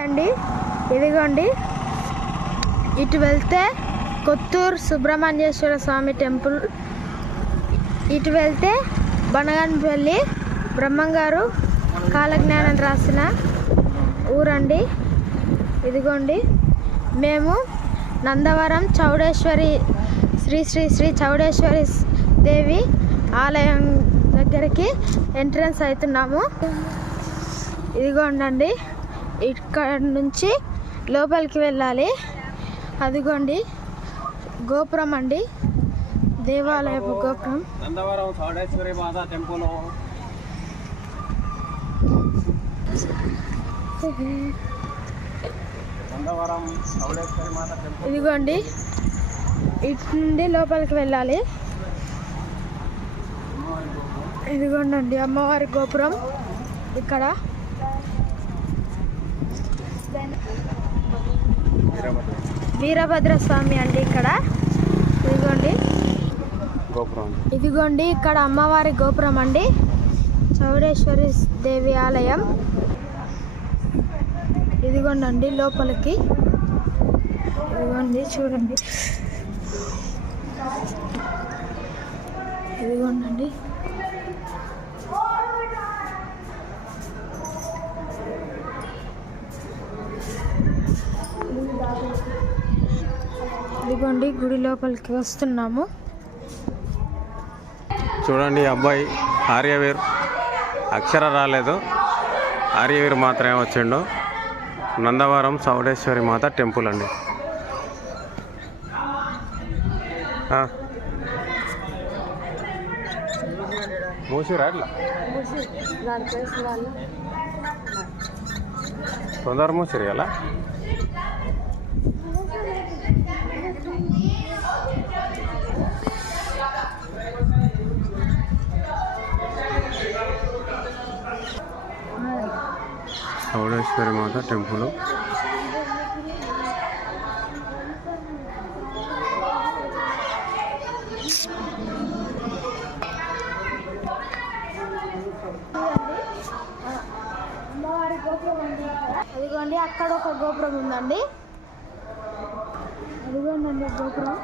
అండి ఇదిగోండి ఇటు వెళ్తే కొత్తూరు సుబ్రహ్మణ్యేశ్వర స్వామి టెంపుల్, ఇటు వెళ్తే బనగానపల్లి బ్రహ్మంగారు కాలజ్ఞానం రాసిన ఊరండి. ఇదిగోండి మేము నందవరం చౌడేశ్వరి శ్రీ శ్రీ శ్రీ చౌడేశ్వరి దేవి ఆలయం దగ్గరికి ఎంట్రన్స్ అవుతున్నాము. ఇదిగోండి ఇక్కడ నుంచి లోపలికి వెళ్ళాలి. అదిగోండి గోపురం అండి, దేవాలయపు గోపురం. నందవరం చౌడేశ్వరి మాత టెంపుల్. నందవరం చౌడేశ్వరి మాత టెంపుల్. ఇదిగోండి ఇటు నుండి లోపలికి వెళ్ళాలి. ఇదిగోండి అమ్మవారి గోపురం ఇక్కడ. వీరభద్ర స్వామి అండి ఇక్కడ. ఇదిగోండి గోపురం. ఇదిగోండి ఇక్కడ అమ్మవారి గోపురం అండి, చౌడేశ్వరి దేవి ఆలయం. ఇదిగోండి లోపలికి. ఇదిగోండి చూడండి, ఇదిగోండి ఇదిగోండి గుడి లోపలికి వస్తున్నాము. చూడండి అబ్బాయి ఆర్యవీర్, అక్షర రాలేదు, ఆర్యవీర్ మాత్రమే వచ్చిండు. నందవరం చౌడేశ్వరి మాత టెంపుల్ అండి. మూసిరా అట్లా తొందర మూసిరు ఎలా. చౌడేశ్వరి మాత టెంపుల్. అదిగోండి అక్కడ ఒక గోపురం ఉందండి. అదిగోండి గోపురం.